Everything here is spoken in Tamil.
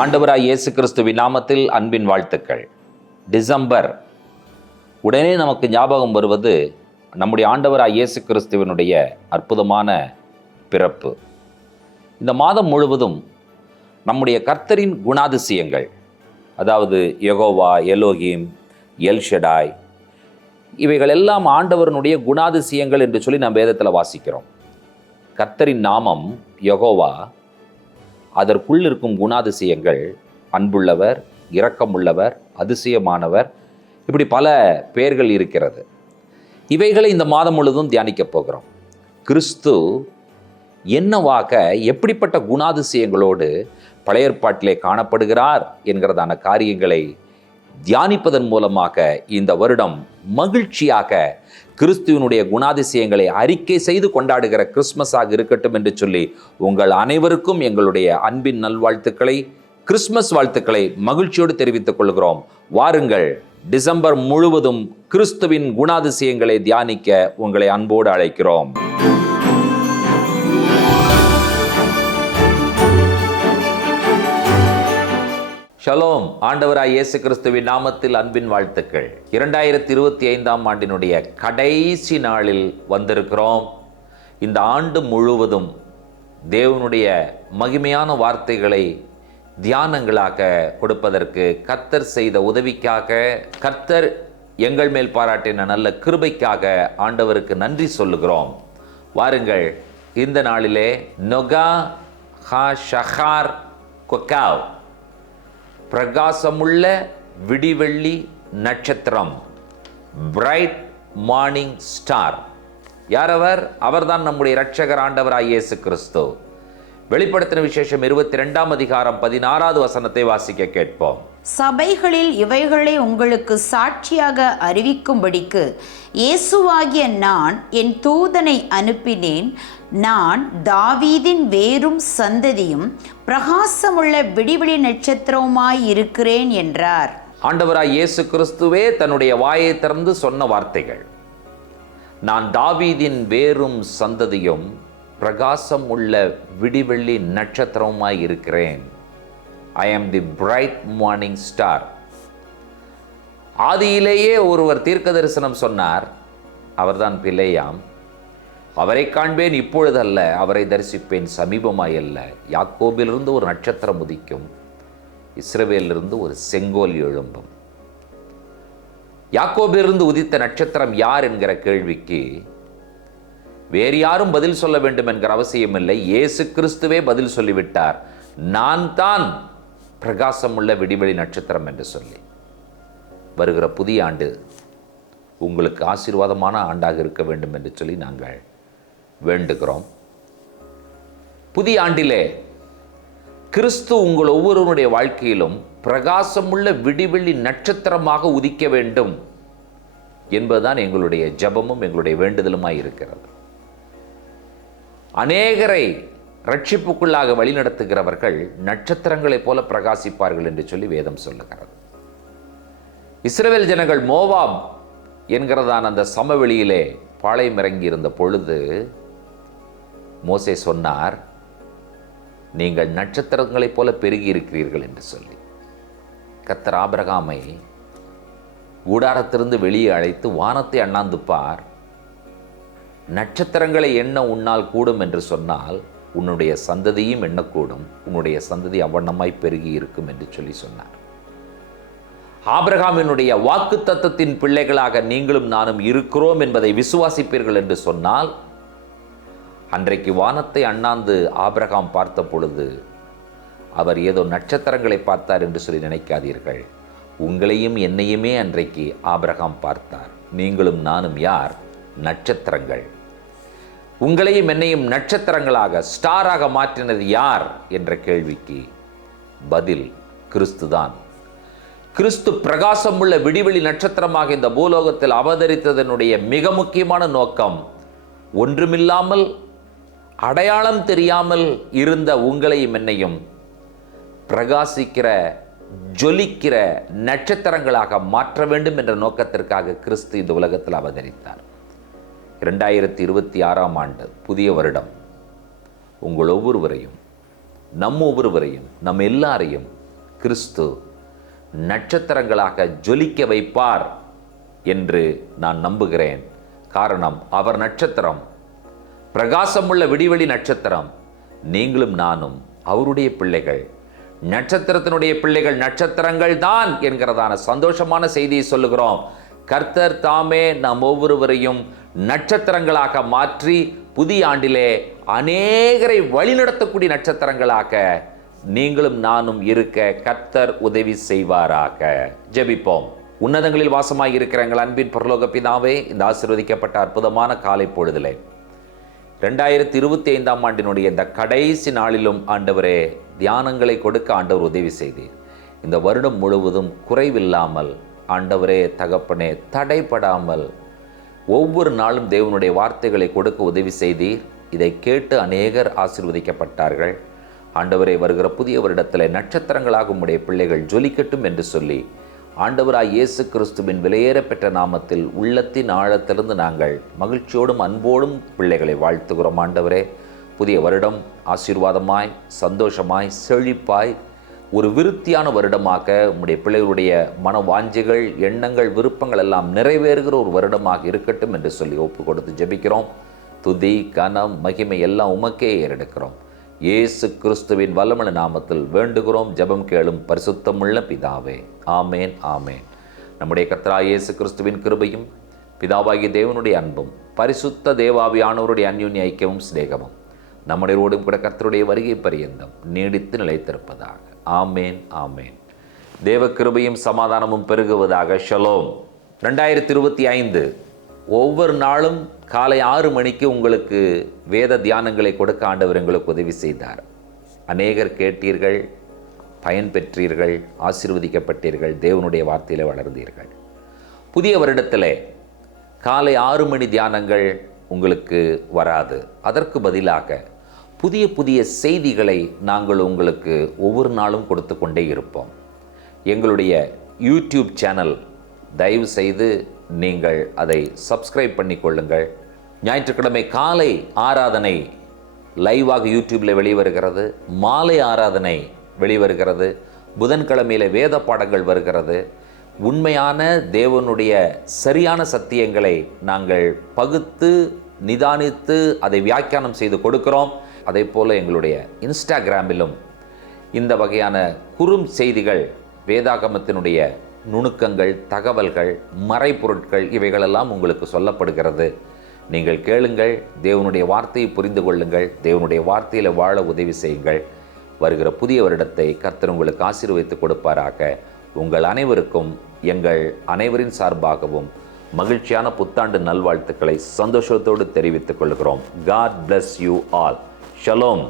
ஆண்டவராய் இயேசு கிறிஸ்துவின் நாமத்தில் அன்பின் வாழ்த்துக்கள். டிசம்பர் உடனே நமக்கு ஞாபகம் வருவது நம்முடைய ஆண்டவராய் இயேசு கிறிஸ்துவினுடைய அற்புதமான பிறப்பு. இந்த மாதம் முழுவதும் நம்முடைய கர்த்தரின் குணாதிசயங்கள், அதாவது யெகோவா, எலோஹிம், எல்ஷடாய், இவைகள் எல்லாம் ஆண்டவருடைய குணாதிசயங்கள் என்று சொல்லி நாம் வேதத்தில் வாசிக்கிறோம். கர்த்தரின் நாமம் யெகோவா, அதற்குள் இருக்கும் குணாதிசயங்கள் அன்புள்ளவர், இரக்கமுள்ளவர், அதிசயமானவர், இப்படி பல பெயர்கள் இருக்கிறது. இவைகளை இந்த மாதம் முழுவதும் தியானிக்கப் போகிறோம். கிறிஸ்து என்னவாக, எப்படிப்பட்ட குணாதிசயங்களோடு பழைய ஏற்பாட்டிலே காணப்படுகிறார் என்கிறதான காரியங்களை தியானிப்பதன் மூலமாக இந்த வருடம் மகிழ்ச்சியாக கிறிஸ்துவனுடைய குணாதிசயங்களை அறிக்கை செய்து கொண்டாடுகிற கிறிஸ்மஸாக இருக்கட்டும் என்று சொல்லி உங்கள் அனைவருக்கும் எங்களுடைய அன்பின் நல்வாழ்த்துக்களை, கிறிஸ்மஸ் வாழ்த்துக்களை மகிழ்ச்சியோடு தெரிவித்துக் கொள்கிறோம். வாருங்கள், டிசம்பர் முழுவதும் கிறிஸ்துவின் குணாதிசயங்களை தியானிக்க உங்களை அன்போடு அழைக்கிறோம். ஷலோம். ஆண்டவராய் இயேசு கிறிஸ்துவின் நாமத்தில் அன்பின் வாழ்த்துக்கள். 2025 ஆண்டினுடைய கடைசி நாளில் வந்திருக்கிறோம். இந்த ஆண்டு முழுவதும் தேவனுடைய மகிமையான வார்த்தைகளை தியானங்களாக கொடுப்பதற்கு கர்த்தர் செய்த உதவிக்காக, கர்த்தர் எங்கள் மேல் பாராட்டின நல்ல கிருபைக்காக ஆண்டவருக்கு நன்றி சொல்லுகிறோம். வாருங்கள், இந்த நாளிலே நொகா ஹா ஷஹார் கொக்காவ், பிரகாசமுள்ள விடிவெள்ளி நட்சத்திரம், பிரைட் மார்னிங் ஸ்டார். யார் அவர்? அவர்தான் நம்முடைய இரட்சகர் ஆண்டவராய் இயேசு கிறிஸ்து. வெளிப்படுத்தின விசேஷம் 22 அதிகாரம் 16வது வசனத்தை வாசிக்க கேட்போம். சபைகளில் இவைகளை உங்களுக்கு சாட்சியாக அறிவிக்கும்படிக்கு இயேசுவாகிய நான் என் தூதனை அனுப்பினேன். நான் தாவீதின் வேரும் சந்ததியும் பிரகாசமுள்ள விடிவெளி நட்சத்திரவுமாய் இருக்கிறேன் என்றார். ஆண்டவராய் இயேசு கிறிஸ்துவே தன்னுடைய வாயை திறந்து சொன்ன வார்த்தைகள். நான் தாவீதின் வேரும் சந்ததியும் பிரகாசம் உள்ள விடிவெள்ளி நட்சத்திரவுமாய் இருக்கிறேன். ஐ ஆம் தி பிரைட் மார்னிங் ஸ்டார். ஆதியிலேயே ஒருவர் தீர்க்க தரிசனம் சொன்னார். அவர்தான் பிலேயாம். அவரை காண்பேன் இப்பொழுதல்ல, அவரை தரிசிப்பேன் சமீபமாய் அல்ல. யாக்கோபிலிருந்து ஒரு நட்சத்திரம் உதிக்கும், இஸ்ரவேலிலிருந்து ஒரு செங்கோல் எழும்பும். யாக்கோபிலிருந்து உதித்த நட்சத்திரம் யார் என்கிற கேள்விக்கு வேறு யாரும் பதில் சொல்ல வேண்டும் என்கிற அவசியம் இல்லை. இயேசு கிறிஸ்துவே பதில் சொல்லிவிட்டார். நான் தான் பிரகாசமுள்ள விடிவெளி நட்சத்திரம் என்று சொல்லி. வருகிற புதிய ஆண்டு உங்களுக்கு ஆசீர்வாதமான ஆண்டாக இருக்க வேண்டும் என்று சொல்லி நாங்கள் வேண்டுகிறோம். புதிய ஆண்டிலே கிறிஸ்து உங்கள் ஒவ்வொருவருடைய வாழ்க்கையிலும் பிரகாசமுள்ள விடிவெள்ளி நட்சத்திரமாக உதிக்க வேண்டும் என்பதுதான் எங்களுடைய ஜெபமும் எங்களுடைய வேண்டுதலுமாய் இருக்கிறது. அநேகரை ரட்சிப்புக்குள்ளாக வழிநடத்துகிறவர்கள் நட்சத்திரங்களைப் போல பிரகாசிப்பார்கள் என்று சொல்லி வேதம் சொல்லுகிறது. இஸ்ரவேல் ஜனங்கள் மோவாப் என்கிறதான அந்த சமவெளியிலே பாளையம் இறங்கி இருந்த பொழுது மோசே சொன்னார், நீங்கள் நட்சத்திரங்களைப் போல பெருகி இருக்கிறீர்கள் என்று சொல்லி. கர்த்தர் ஆபிரகாமை கூடாரத்திலிருந்து வெளியே அழைத்து வானத்தை அண்ணாந்து பார், நட்சத்திரங்களை எண்ண உன்னால் கூடும் என்று சொன்னால் உன்னுடைய சந்ததியும் எண்ணக்கூடும், உன்னுடைய சந்ததி அவ்வண்ணமாய் பெருகி இருக்கும் என்று சொல்லி சொன்னார். ஆபிரகாமினுடைய வாக்கு தத்தத்தின் பிள்ளைகளாக நீங்களும் நானும் இருக்கிறோம் என்பதை விசுவாசிப்பீர்கள் என்று சொன்னால், அன்றைக்கு வானத்தை அண்ணாந்து ஆபிரகாம் பார்த்த பொழுது அவர் ஏதோ நட்சத்திரங்களை பார்த்தார் என்று சொல்லி நினைக்காதீர்கள். உங்களையும் என்னையுமே அன்றைக்கு ஆபிரகாம் பார்த்தார். நீங்களும் நானும் யார்? நட்சத்திரங்கள். உங்களையும் என்னையும் நட்சத்திரங்களாக, ஸ்டாராக மாற்றினது யார் என்ற கேள்விக்கு பதில் கிறிஸ்துதான். கிறிஸ்து பிரகாசமுள்ள விடிவெளி நட்சத்திரமாக இந்த பூலோகத்தில் அவதரித்ததனுடைய மிக முக்கியமான நோக்கம், ஒன்றுமில்லாமல் அடையாளம் தெரியாமல் இருந்த உங்களையும் என்னையும் பிரகாசிக்கிற, ஜொலிக்கிற நட்சத்திரங்களாக மாற்ற வேண்டும் என்ற நோக்கத்திற்காக கிறிஸ்து இந்த உலகத்தில் அவதரித்தார். 2026 ஆண்டு புதிய வருடம் உங்கள் ஒவ்வொருவரையும், நம் ஒவ்வொருவரையும், நம் எல்லாரையும் கிறிஸ்து நட்சத்திரங்களாக ஜொலிக்க வைப்பார் என்று நான் நம்புகிறேன். காரணம், அவர் நட்சத்திரம், பிரகாசமுள்ள விடிவெளி நட்சத்திரம். நீங்களும் நானும் அவருடைய பிள்ளைகள், நட்சத்திரத்தினுடைய பிள்ளைகள், நட்சத்திரங்கள் தான் என்கிறதான சந்தோஷமான செய்தியை சொல்லுகிறோம். கர்த்தர் தாமே நாம் ஒவ்வொருவரையும் நட்சத்திரங்களாக மாற்றி புதிய ஆண்டிலே அநேகரை வழிநடத்தக்கூடிய நட்சத்திரங்களாக நீங்களும் நானும் இருக்க கர்த்தர் உதவி செய்வாராக. ஜெபிப்போம். உன்னதங்களில் வாசமாய் இருக்கிற எங்கள் அன்பின் பரலோக பிதாவே, இந்த ஆசீர்வதிக்கப்பட்ட அற்புதமான காலை பொழுதிலே 2025 ஆண்டினுடைய இந்த கடைசி நாளிலும் ஆண்டவரே தியானங்களை கொடுக்க ஆண்டவர் உதவி செய்தீர். இந்த வருடம் முழுவதும் குறைவில்லாமல் ஆண்டவரே தகப்பனே தடைப்படாமல் ஒவ்வொரு நாளும் தேவனுடைய வார்த்தைகளை கொடுக்க உதவி செய்தீர். இதை கேட்டு அநேகர் ஆசீர்வதிக்கப்பட்டார்கள். ஆண்டவரே, வருகிற புதிய வருடத்தில் நட்சத்திரங்களாக உம்முடைய பிள்ளைகள் ஜொலிக்கட்டும் என்று சொல்லி ஆண்டவராய் இயேசு கிறிஸ்துவின் விலையேற பெற்ற நாமத்தில் உள்ளத்தின் ஆழத்திலிருந்து நாங்கள் மகிழ்ச்சியோடும் அன்போடும் பிள்ளைகளை வாழ்த்துகிறோம். ஆண்டவரே, புதிய வருடம் ஆசீர்வாதமாய், சந்தோஷமாய், செழிப்பாய், ஒரு விருத்தியான வருடமாக உம்முடைய பிள்ளைகளுடைய மன வாஞ்சைகள், எண்ணங்கள், விருப்பங்கள் எல்லாம் நிறைவேறுகிற ஒரு வருடமாக இருக்கட்டும் என்று சொல்லி ஒப்பு கொடுத்து ஜெபிக்கிறோம். துதி, கனம், மகிமை எல்லாம் உமக்கே ஏறெடுக்கிறோம். இயேசு கிறிஸ்துவின் வல்லமையுள்ள நாமத்தில் வேண்டுகிறோம், ஜெபம் கேளும் பரிசுத்தமுள்ள பிதாவே. ஆமேன், ஆமேன். நம்முடைய கர்த்தராகிய இயேசு கிறிஸ்துவின் கிருபையும் பிதாவாகிய தேவனுடைய அன்பும் பரிசுத்த தேவாவியானவருடைய அந்யோன்ய ஐக்கியமும் சிநேகமும் நம்முடையோடும் கூட கர்த்தருடைய வருகை பரியந்தம் நீடித்து நிலைத்திருப்பதாக. ஆமேன், ஆமேன். தேவ கிருபையும் சமாதானமும் பெருகுவதாக. ஷலோம். 2025 ஒவ்வொரு நாளும் காலை 6 மணிக்கு உங்களுக்கு வேத தியானங்களை கொடுக்க ஆண்டவர் எங்களுக்கு உதவி செய்தார். அநேகர் கேட்டீர்கள், பயன் பெற்றீர்கள், ஆசீர்வதிக்கப்பட்டீர்கள், தேவனுடைய வார்த்தையிலே வளர்ந்தீர்கள். புதிய வருடத்திலே காலை 6 மணி தியானங்கள் உங்களுக்கு வராது. அதற்கு பதிலாக புதிய புதிய செய்திகளை நாங்கள் உங்களுக்கு ஒவ்வொரு நாளும் கொடுத்து கொண்டே இருப்போம். எங்களுடைய யூடியூப் சேனல் தயவு செய்து நீங்கள் அதை சப்ஸ்கிரைப் பண்ணிக்கொள்ளுங்கள். ஞாயிற்றுக்கிழமை காலை ஆராதனை லைவாக யூடியூப்பில் வெளிவருகிறது. மாலை ஆராதனை வெளிவருகிறது. புதன்கிழமையில் வேத பாடங்கள் வருகிறது. உண்மையான தேவனுடைய சரியான சத்தியங்களை நாங்கள் பகுத்து நிதானித்து அதை வியாக்கியானம் செய்து கொடுக்கிறோம். அதே போல் எங்களுடைய இன்ஸ்டாகிராமிலும் இந்த வகையான குறும் செய்திகள், வேதாகமத்தினுடைய நுணுக்கங்கள், தகவல்கள், மறைப்பொருட்கள் இவைகளெல்லாம் உங்களுக்கு சொல்லப்படுகிறது. நீங்கள் கேளுங்கள், தேவனுடைய வார்த்தையை புரிந்து கொள்ளுங்கள், தேவனுடைய வார்த்தையில் வாழ உதவி செய்யுங்கள். வருகிற புதிய வருடத்தை கர்த்தர் உங்களுக்கு ஆசீர்வதித்து கொடுப்பாராக. உங்கள் அனைவருக்கும் எங்கள் அனைவரின் சார்பாகவும் மகிழ்ச்சியான புத்தாண்டு நல்வாழ்த்துக்களை சந்தோஷத்தோடு தெரிவித்துக் கொள்கிறோம். God bless you all. Shalom.